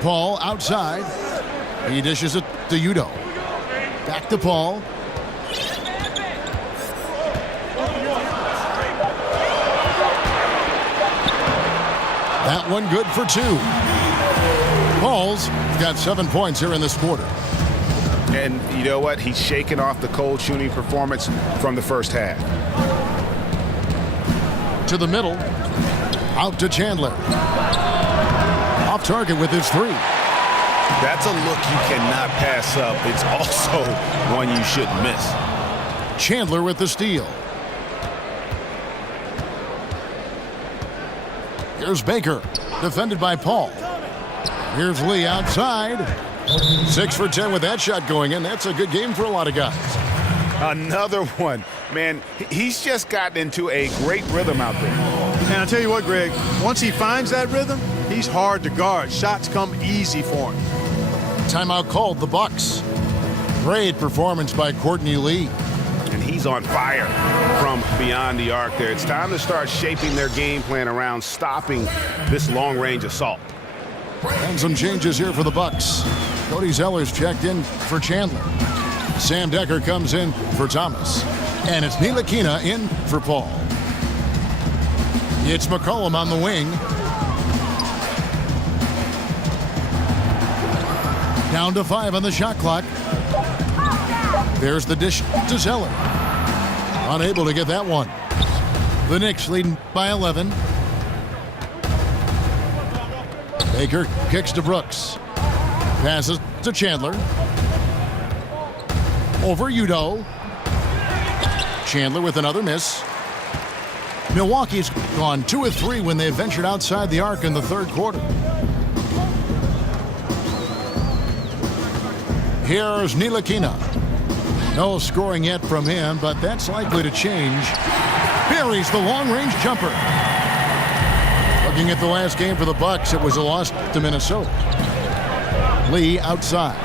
Paul outside. He dishes it to Udo. Back to Paul. That one good for 2. Paul's got 7 points here in this quarter. And you know what? He's shaking off the cold shooting performance from the first half. To the middle. Out to Chandler. Off target with his 3. That's a look you cannot pass up. It's also one you shouldn't miss. Chandler with the steal. Here's Baker, defended by Paul. Here's Lee outside. 6 for 10 with that shot going in. That's a good game for a lot of guys. Another one. Man, he's just gotten into a great rhythm out there. And I'll tell you what, Greg, once he finds that rhythm, he's hard to guard. Shots come easy for him. Timeout called, the Bucks. Great performance by Courtney Lee. And he's on fire from beyond the arc there. It's time to start shaping their game plan around stopping this long-range assault. And some changes here for the Bucks. Cody Zeller's checked in for Chandler. Sam Decker comes in for Thomas. And it's Ntilikina in for Paul. It's McCollum on the wing. Down to 5 on the shot clock. There's the dish to Zeller. Unable to get that one. The Knicks leading by 11. Baker kicks to Brooks. Passes to Chandler. Over Udo. Chandler with another miss. Milwaukee's gone 2 of 3 when they ventured outside the arc in the third quarter. Here's Ntilikina. No scoring yet from him, but that's likely to change. Buries the long-range jumper. Looking at the last game for the Bucks, it was a loss to Minnesota. Lee outside.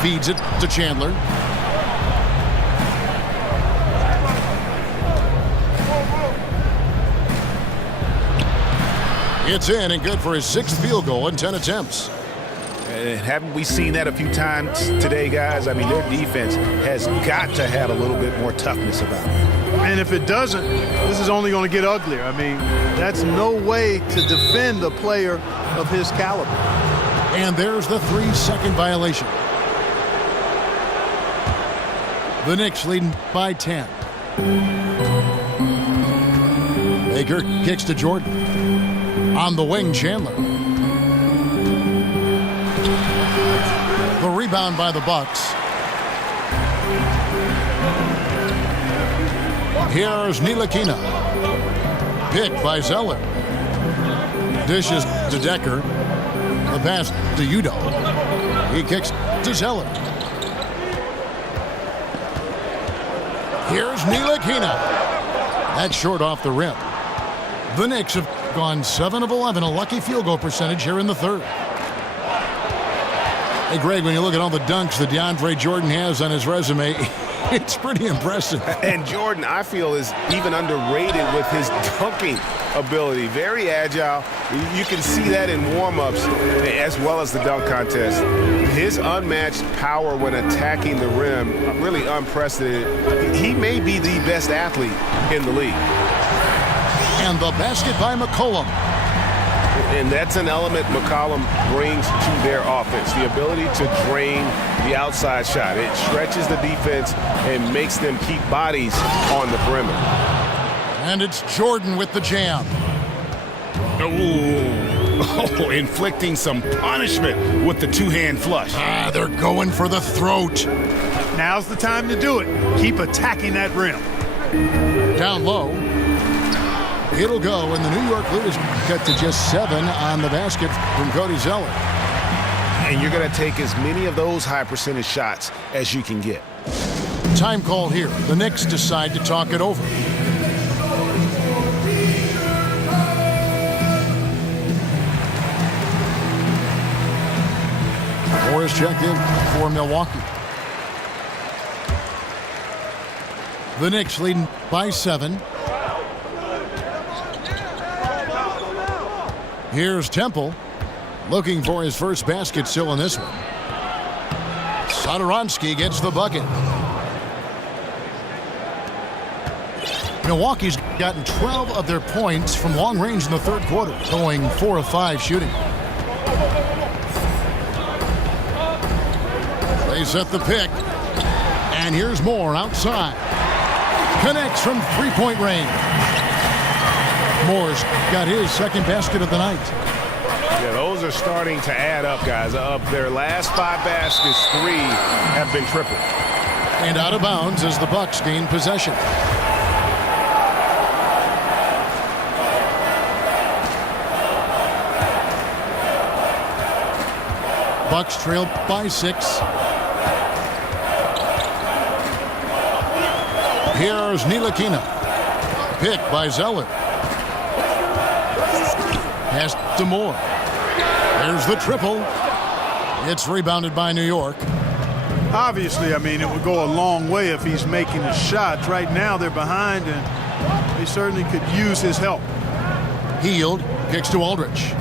Feeds it to Chandler. It's in and good for his 6th field goal in 10 attempts. Haven't we seen that a few times today, guys? I mean, their defense has got to have a little bit more toughness about it. And if it doesn't, this is only going to get uglier. I mean, that's no way to defend a player of his caliber. And there's the 3-second violation. The Knicks leading by 10. Baker kicks to Jordan. On the wing, Chandler. The rebound by the Bucks. Here's Ntilikina. Picked by Zeller. Dishes to Decker. The pass to Udo. He kicks to Zeller. Here's Ntilikina. That's short off the rim. The Knicks have gone 7 of 11, a lucky field goal percentage here in the third. Hey, Greg, when you look at all the dunks that DeAndre Jordan has on his resume, it's pretty impressive. And Jordan, I feel, is even underrated with his dunking ability. Very agile. You can see that in warm-ups as well as the dunk contest. His unmatched power when attacking the rim, really unprecedented. He may be the best athlete in the league. And the basket by McCollum. And that's an element McCollum brings to their offense, the ability to drain the outside shot. It stretches the defense and makes them keep bodies on the perimeter. And it's Jordan with the jam. Oh, inflicting some punishment with the two-hand flush. They're going for the throat. Now's the time to do it. Keep attacking that rim. Down low. It'll go, and the New York lead is cut to just 7 on the basket from Cody Zeller. And you're going to take as many of those high-percentage shots as you can get. Time call here. The Knicks decide to talk it over. Morris checked in for Milwaukee. The Knicks leading by 7. Here's Temple. Looking for his first basket still in this one. Satoransky gets the bucket. Milwaukee's gotten 12 of their points from long range in the third quarter, going 4 of 5 shooting. They set the pick, and here's Moore outside. Connects from three-point range. Moore's got his second basket of the night. Yeah, those are starting to add up, guys. Of their last 5 baskets, 3 have been triple. And out of bounds as the Bucks gain possession. Bucks trail by 6. Here's Ntilikina. Pick by Zeller. Pass to Moore. There's the triple. It's rebounded by New York. Obviously, I mean, it would go a long way if he's making his shots. Right now, they're behind, and they certainly could use his help. Hield kicks to Aldridge.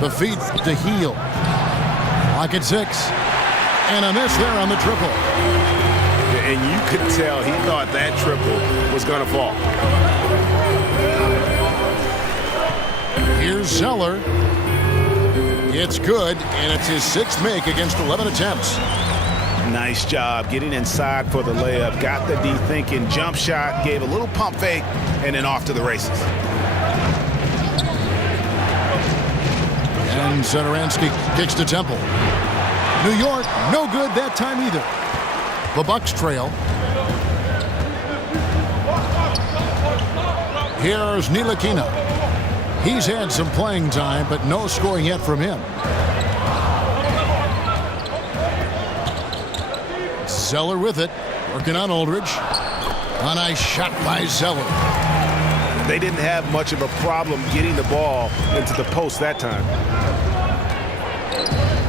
The feed to Hield. Clock at 6. And a miss there on the triple. And you could tell he thought that triple was going to fall. Here's Zeller. It's good, and it's his 6th make against 11 attempts. Nice job getting inside for the layup. Got the D thinking, jump shot, gave a little pump fake, and then off to the races. And Satoransky kicks to Temple. New York, no good that time either. The Bucks trail. Here's Ntilikina. He's had some playing time, but no scoring yet from him. Zeller with it, working on Aldridge. A nice shot by Zeller. They didn't have much of a problem getting the ball into the post that time.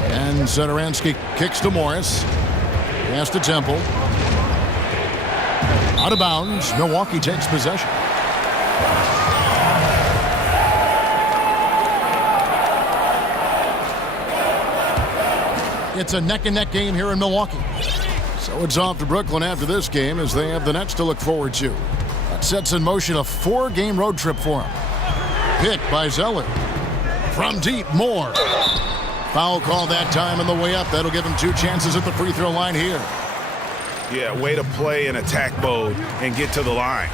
And Satoransky kicks to Morris. Pass to Temple. Out of bounds. Milwaukee takes possession. It's a neck-and-neck game here in Milwaukee. So it's off to Brooklyn after this game as they have the Nets to look forward to. That sets in motion a 4-game road trip for them. Pick by Zeller. From deep, Moore. Foul call that time on the way up. That'll give him 2 chances at the free throw line here. Yeah, way to play in attack mode and get to the line.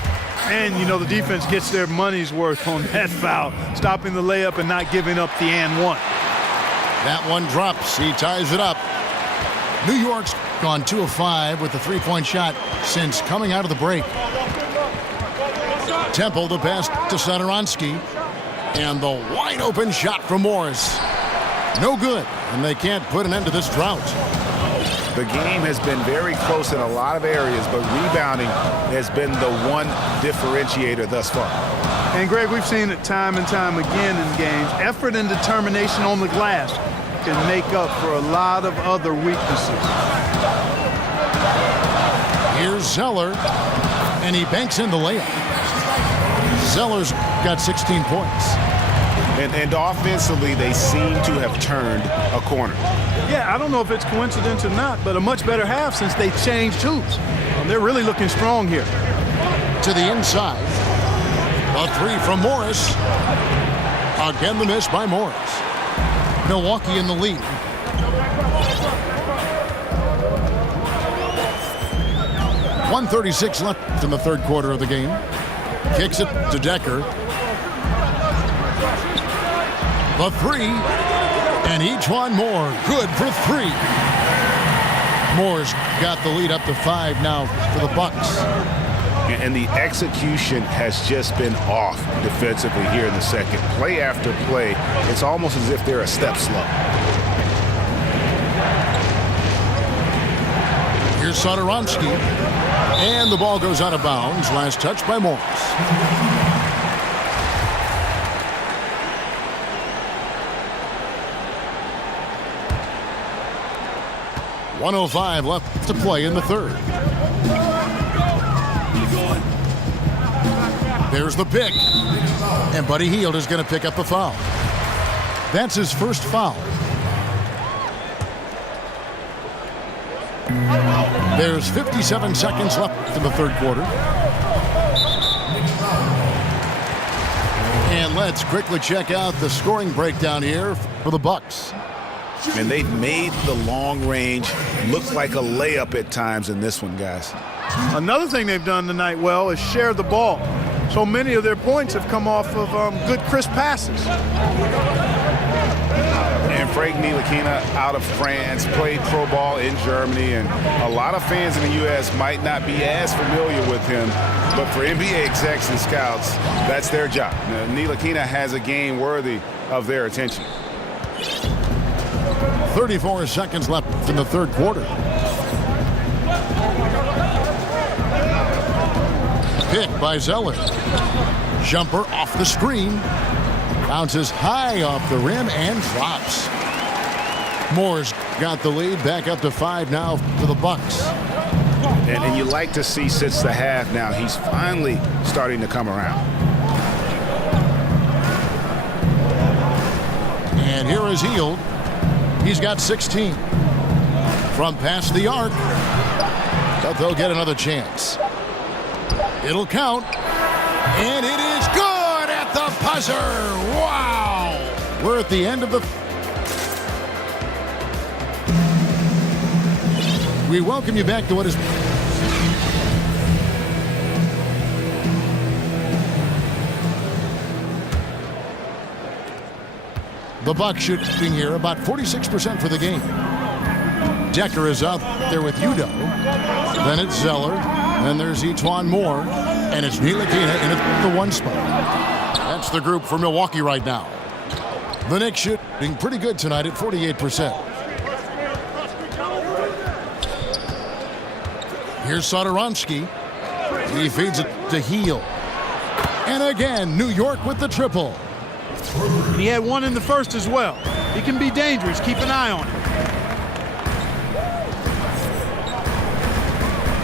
And, you know, the defense gets their money's worth on that foul, stopping the layup and not giving up the and one. That one drops. He ties it up. New York's gone 2 of 5 with the 3-point shot since coming out of the break. Temple the pass to Satoransky. And the wide open shot from Morris. No good, and they can't put an end to this drought. The game has been very close in a lot of areas, but rebounding has been the one differentiator thus far. And, Greg, we've seen it time and time again in games. Effort and determination on the glass can make up for a lot of other weaknesses. Here's Zeller, and he banks in the layup. Zeller's got 16 points. And offensively, they seem to have turned a corner. Yeah, I don't know if it's coincidence or not, but a much better half since they changed hoops. They're really looking strong here. To the inside. A 3 from Morris. Again, the miss by Morris. Milwaukee in the lead. .136 left in the third quarter of the game. Kicks it to Decker. The 3, and each one more. Good for 3. Moore's got the lead up to 5 now for the Bucks. And the execution has just been off defensively here in the second. Play after play, it's almost as if they're a step slow. Here's Satoransky, and the ball goes out of bounds. Last touch by Morris. 1:05 left to play in the third. There's the pick. And Buddy Hield is going to pick up the foul. That's his first foul. There's 57 seconds left in the third quarter. And let's quickly check out the scoring breakdown here for the Bucks. And they've made the long range look like a layup at times in this one, guys. Another thing they've done tonight well is share the ball. So many of their points have come off of good, crisp passes. And Frank Ntilikina out of France, played pro ball in Germany, and a lot of fans in the U.S. might not be as familiar with him, but for NBA execs and scouts, that's their job. Now, Ntilikina has a game worthy of their attention. 34 seconds left in the third quarter. Pick by Zeller. Jumper off the screen. Bounces high off the rim and drops. Moore's got the lead back up to 5 now for the Bucks. And you like to see since the half now, he's finally starting to come around. And here is Hield. He's got 16. From past the arc. But they'll get another chance. It'll count. And it is good at the buzzer. Wow. We're at the end of the... We welcome you back to what is... The Bucks shooting here about 46% for the game. Decker is out there with Udo. Then it's Zeller. Then there's Etuan Moore. And it's Ntilikina in at the 1 spot. That's the group for Milwaukee right now. The Knicks shooting pretty good tonight at 48%. Here's Satoransky. He feeds it to Hield. And again, New York with the triple. And he had one in the first as well. He can be dangerous. Keep an eye on him.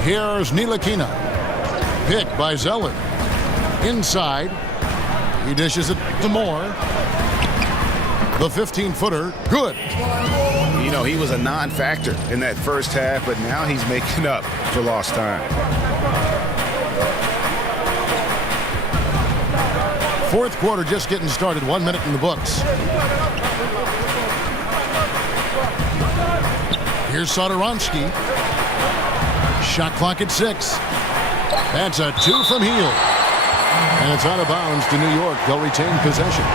Here's Ntilikina. Pick by Zeller. Inside. He dishes it to Moore. The 15-footer. Good. You know, he was a non-factor in that first half, but now he's making up for lost time. Fourth quarter just getting started. 1 minute in the books. Here's Satoransky. Shot clock at 6. That's a 2 from Hield. And it's out of bounds to New York. They'll retain possession.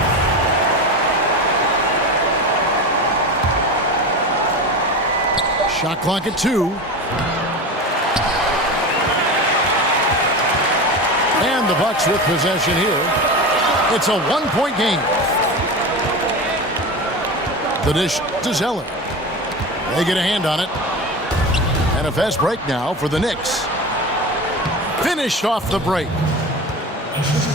Shot clock at 2. And the Bucks with possession here. It's a 1-point game. The dish to Zeller. They get a hand on it. And a fast break now for the Knicks. Finished off the break.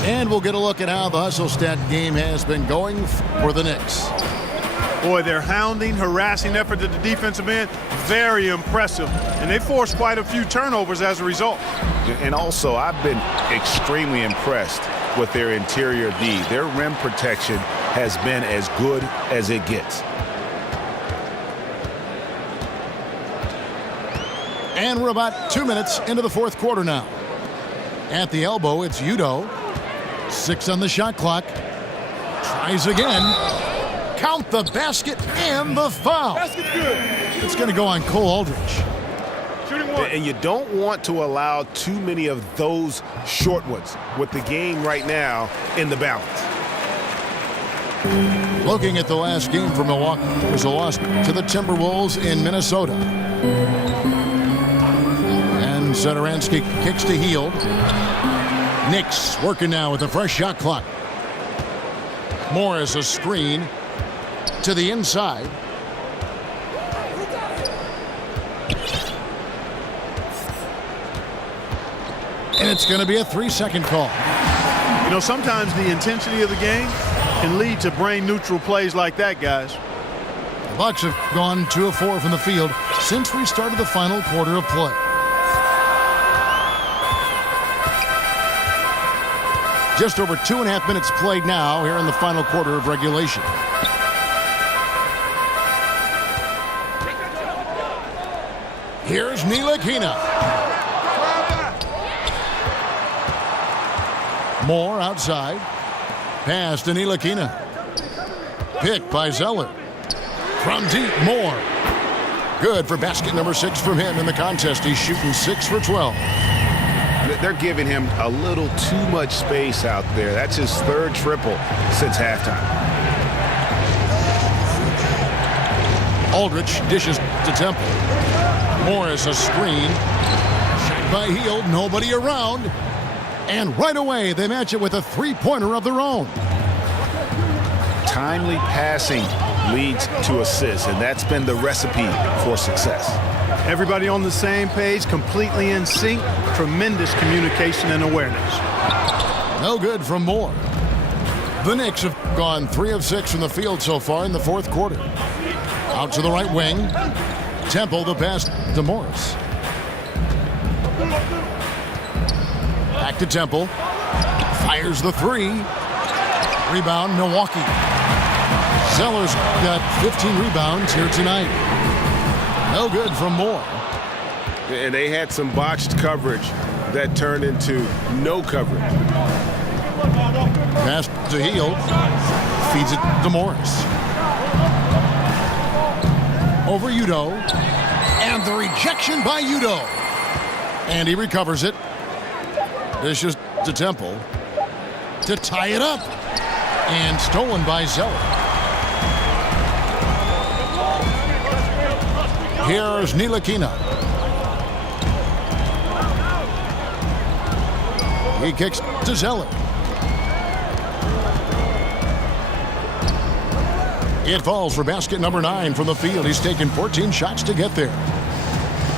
And we'll get a look at how the hustle stat game has been going for the Knicks. Boy, their hounding, harassing effort at the defensive end, very impressive. And they forced quite a few turnovers as a result. And also, I've been extremely impressed with their interior D. Their rim protection has been as good as it gets. And we're about 2 minutes into the fourth quarter now. At the elbow, it's Udo. 6 on the shot clock. Tries again. Count the basket and the foul. Basket's good. It's going to go on Cole Aldridge. Shooting one. And you don't want to allow too many of those short ones with the game right now in the balance. Looking at the last game for Milwaukee, it was a loss to the Timberwolves in Minnesota. And Satoransky kicks to Hield. Knicks working now with a fresh shot clock. Moore as a screen to the inside. And it's going to be a 3-second call. You know, sometimes the intensity of the game can lead to brain-neutral plays like that, guys. The Bucks have gone 2 of 4 from the field since we started the final quarter of play. Just over 2.5 minutes played now here in the final quarter of regulation. Here's Ntilikina. Moore outside. Pass to Ntilikina. Picked by Zeller. From deep, Moore. Good for basket number 6 from him in the contest. He's shooting 6 for 12. They're giving him a little too much space out there. That's his 3rd triple since halftime. Aldridge dishes to Temple. Morris a screen. Shot by Hield. Nobody around. And right away, they match it with a 3-pointer of their own. Timely passing leads to assists, and that's been the recipe for success. Everybody on the same page, completely in sync. Tremendous communication and awareness. No good from Moore. The Knicks have gone 3 of 6 from the field so far in the 4th quarter. Out to the right wing. Temple the pass to Morris. Back to Temple. Fires the 3. Rebound, Milwaukee. Zeller's got 15 rebounds here tonight. No good from Moore. And they had some botched coverage that turned into no coverage. Pass to Hield. Feeds it to Morris. Over Udo. And the rejection by Udo. And he recovers it. Dishes to Temple. To tie it up. And stolen by Zeller. Here's Ntilikina. He kicks to Zeller. It falls for basket number 9 from the field. He's taken 14 shots to get there.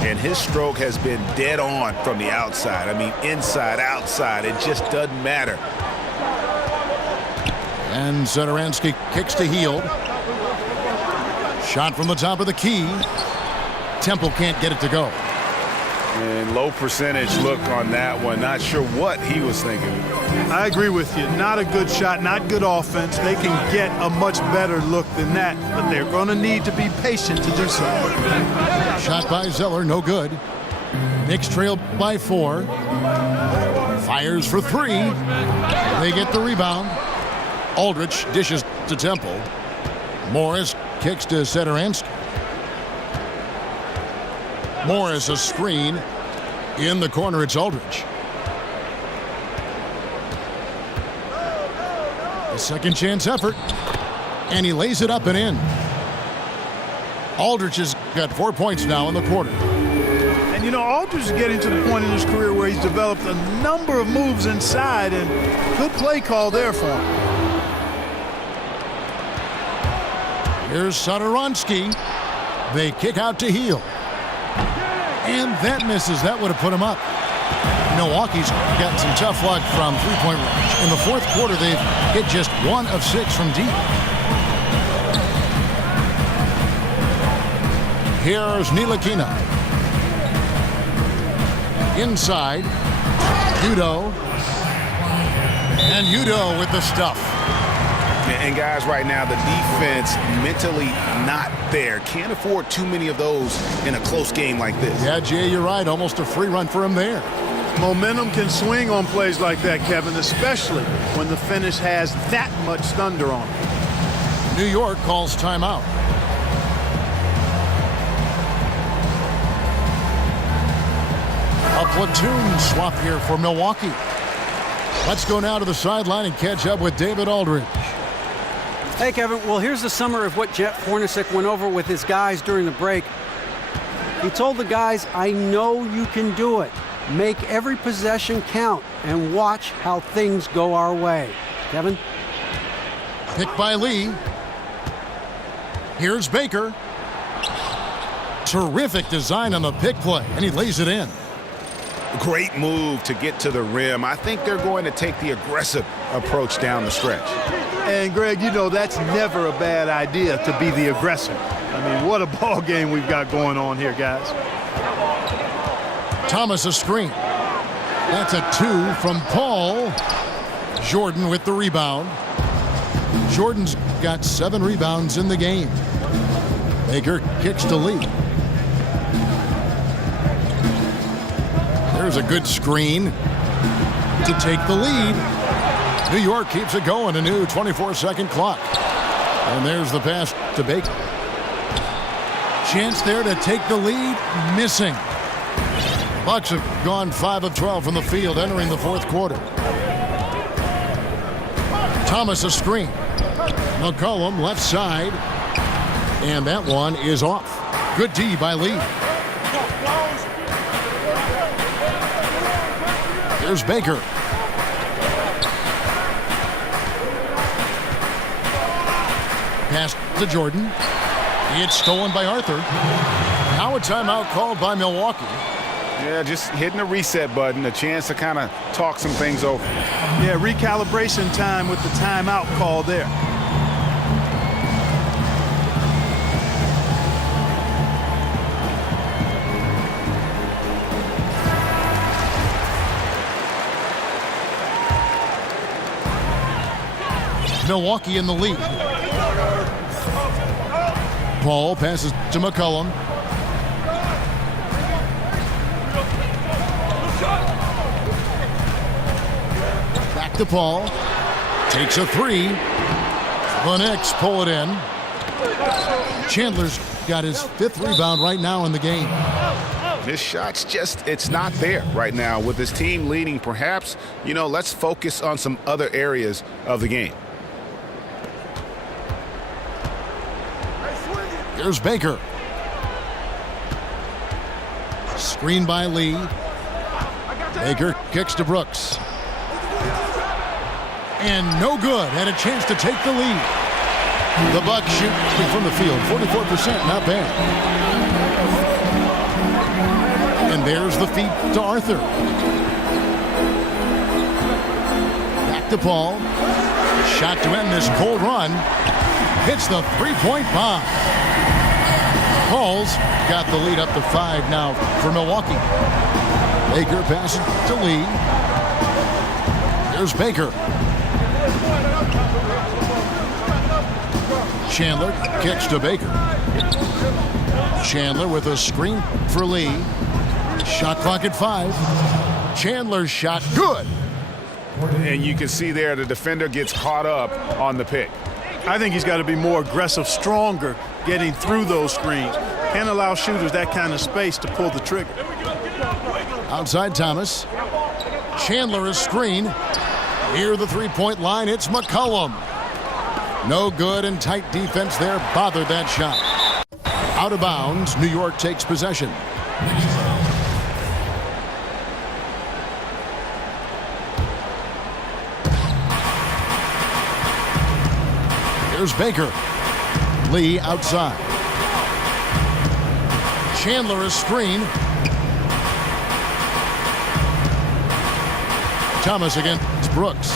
And his stroke has been dead on from the outside. I mean, inside, outside, it just doesn't matter. And Satoransky kicks to Hield. Shot from the top of the key. Temple can't get it to go. And low percentage look on that one. Not sure what he was thinking. I agree with you. Not a good shot, not good offense. They can get a much better look than that, but they're going to need to be patient to do so. Shot by Zeller, no good. Knicks trail by 4. Fires for 3. They get the rebound. Aldridge dishes to Temple. Morris kicks to Satoransky. Morris a screen. In the corner, it's Aldridge. A second chance effort. And he lays it up and in. Aldridge has got 4 points now in the quarter. And you know, Aldridge is getting to the point in his career where he's developed a number of moves inside, and good play call there for him. Here's Satoransky. They kick out to Hield. And that misses. That would have put him up. Milwaukee's gotten some tough luck from three-point range. In the 4th quarter, they've hit just 1 of 6 from deep. Here's Ntilikina. Inside. Udo. And Udo with the stuff. And guys, right now, the defense mentally not there. Can't afford too many of those in a close game like this. Yeah, Jay, you're right. Almost a free run for him there. Momentum can swing on plays like that, Kevin, especially when the finish has that much thunder on it. New York calls timeout. A platoon swap here for Milwaukee. Let's go now to the sideline and catch up with David Aldridge. Hey, Kevin. Well, here's the summary of what Jeff Hornacek went over with his guys during the break. He told the guys, I know you can do it. Make every possession count and watch how things go our way. Kevin? Picked by Lee. Here's Baker. Terrific design on the pick play, and he lays it in. Great move to get to the rim. I think they're going to take the aggressive approach down the stretch. And, Greg, you know that's never a bad idea to be the aggressor. I mean, what a ball game we've got going on here, guys. Thomas a screen. That's a 2 from Paul. Jordan with the rebound. Jordan's got 7 rebounds in the game. Baker kicks to Lee. There's a good screen to take the lead. New York keeps it going, a new 24-second clock. And there's the pass to Baker. Chance there to take the lead, missing. Bucks have gone 5 of 12 from the field entering the fourth quarter. Thomas a screen. McCollum left side. And that one is off. Good D by Lee. Here's Baker. Pass to Jordan. It's stolen by Arthur. Now a timeout called by Milwaukee. Yeah, just hitting the reset button, a chance to kind of talk some things over. Yeah, recalibration time with the timeout call there. Milwaukee in the lead. Paul passes to McCollum. Back to Paul. Takes a 3. The Knicks pull it in. Chandler's got his 5th rebound right now in the game. This shot's just, it's not there right now. With his team leading, perhaps, let's focus on some other areas of the game. Here's Baker. Screen by Lee. Baker kicks to Brooks. And no good. Had a chance to take the lead. The Bucks shoot from the field. 44%, not bad. And there's the feed to Arthur. Back to Paul. Shot to end this cold run. Hits the three-point bomb. Paul's got the lead up to 5 now for Milwaukee. Baker passes to Lee. There's Baker. Chandler kicks to Baker. Chandler with a screen for Lee. Shot clock at 5. Chandler's shot good. And you can see there the defender gets caught up on the pick. I think he's got to be more aggressive, stronger, getting through those screens. Can't allow shooters that kind of space to pull the trigger. Outside Thomas. Chandler is screen. Near the three-point line, it's McCollum. No good, and tight defense there bothered that shot. Out of bounds, New York takes possession. Here's Baker. Lee outside. Chandler is screen. Thomas against Brooks.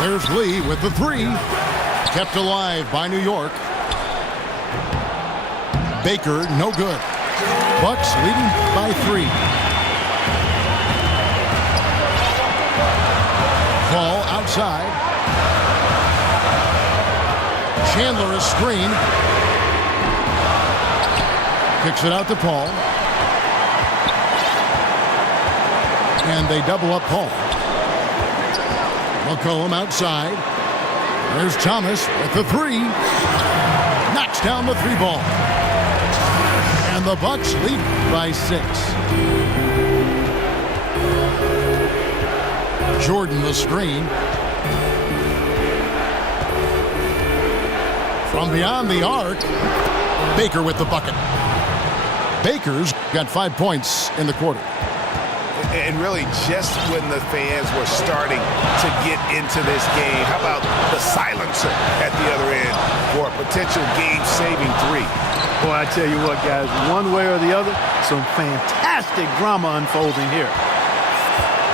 There's Lee with the 3. Kept alive by New York. Baker, no good. Bucks leading by 3. Paul outside. Chandler is screen. Kicks it out to Paul. And they double up Paul. McCollum outside. There's Thomas with the 3. Knocks down the 3-ball. And the Bucks lead by 6. Jordan the screen. From beyond the arc, Baker with the bucket. Baker's got 5 points in the quarter. And really, just when the fans were starting to get into this game, how about the silencer at the other end for a potential game-saving 3? Boy, I tell you what, guys, one way or the other, some fantastic drama unfolding here.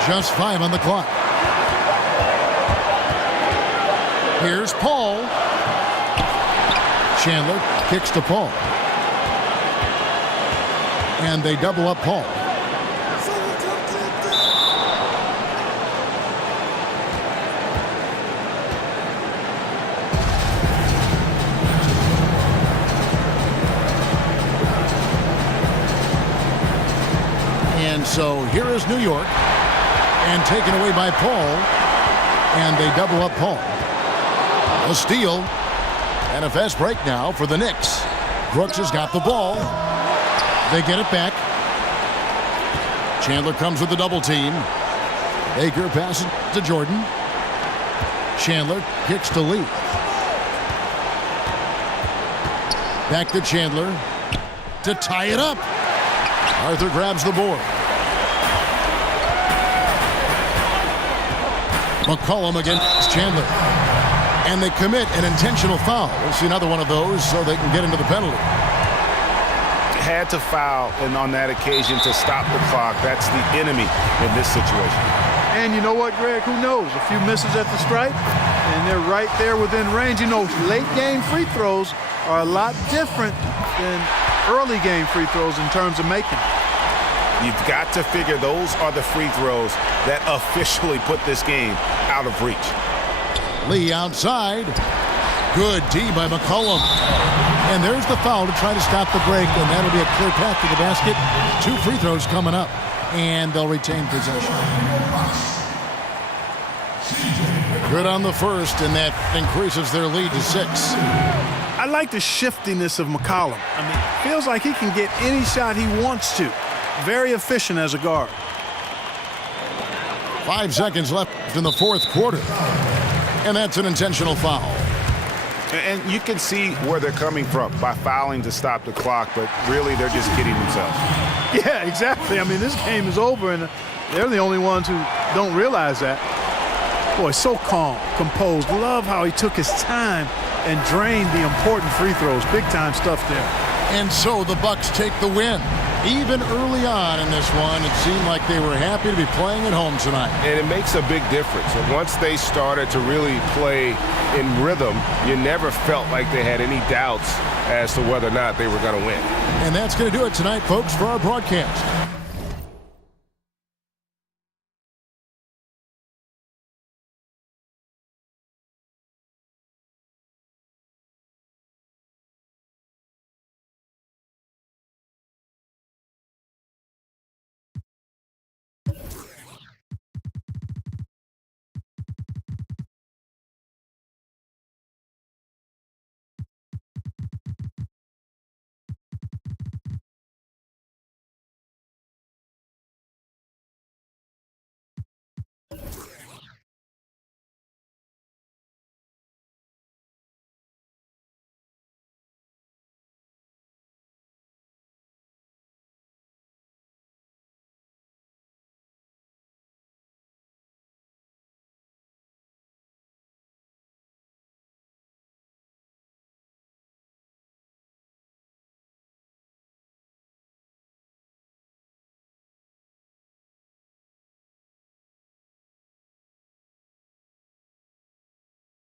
Just 5 on the clock. Here's Paul. Chandler kicks to Paul. And they double up Paul. So here is New York. And taken away by Paul. And they double up Paul. A steal. And a fast break now for the Knicks. Brooks has got the ball. They get it back. Chandler comes with the double team. Baker passes to Jordan. Chandler kicks to Lee. Back to Chandler to tie it up. Arthur grabs the board. McCollum against Chandler. And they commit an intentional foul. We'll see another one of those so they can get into the penalty. Had to foul and on that occasion to stop the clock. That's the enemy in this situation. And you know what, Greg? Who knows? A few misses at the stripe, and they're right there within range. You know, late game free throws are a lot different than early game free throws in terms of making. You've got to figure those are the free throws that officially put this game out of reach. Lee outside. Good D by McCollum. And there's the foul to try to stop the break, and that'll be a clear path to the basket. 2 free throws coming up, and they'll retain possession. Good on the first, and that increases their lead to 6. I like the shiftiness of McCollum. I mean, it feels like he can get any shot he wants to. Very efficient as a guard. 5 seconds left in the fourth quarter. And that's an intentional foul. And you can see where they're coming from by fouling to stop the clock, but really they're just kidding themselves. Yeah, exactly. I mean, this game is over, and they're the only ones who don't realize that. Boy, so calm, composed. Love how he took his time and drained the important free throws. Big-time stuff there. And so the Bucks take the win. Even early on in this one, it seemed like they were happy to be playing at home tonight. And it makes a big difference. And once they started to really play in rhythm, you never felt like they had any doubts as to whether or not they were going to win. And that's going to do it tonight, folks, for our broadcast.